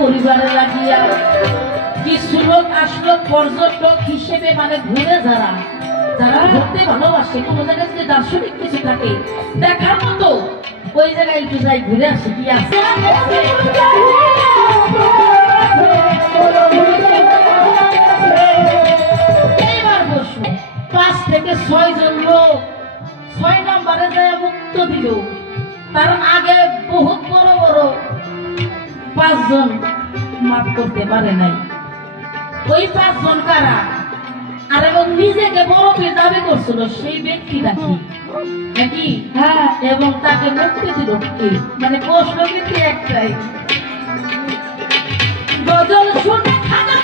পরিবারে লাগিয়া কিছু লোক আসলো পর্যটক হিসেবে, মানে ঘুরে যারা যারা ঘুরতে ভালোবাসে, কোনো জায়গায় যদি দার্শনিক কিছু থাকে দেখার মতো ওই জায়গায় একটু যাই ঘুরে আসে কি আছে। এইবার বসো 5 থেকে 6 জন লোক 6 নম্বরে যায় মুক্ত দিল। তার আগে বহুত বড় বড় 5 জন মাফ করতে পারে নাই। ওই 5 জন কারা? আর এবং নিজেকে বড় দাবি করছিল সেই ব্যক্তিটা কি নাকি? হ্যাঁ, এবং তাকে মুক্তি দিল কি? মানে প্রশ্ন কিন্তু একটাই, গজল শুনে খানা